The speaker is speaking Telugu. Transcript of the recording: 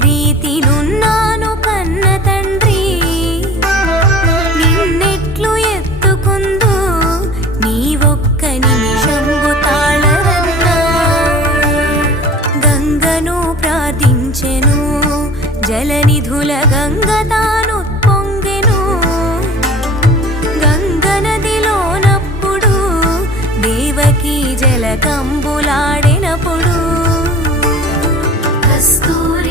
రీతినున్నాను కన్న తండ్రి నిన్నెట్లు ఎత్తుకుందు నీ ఒక్క నిమిషంబు తాళరన్నా. గంగను ప్రార్థించెను జలనిధుల గంగ తాను పొంగెను. గంగ నదిలోనప్పుడు దేవకీ జలకంబులాడినప్పుడు కస్తూరి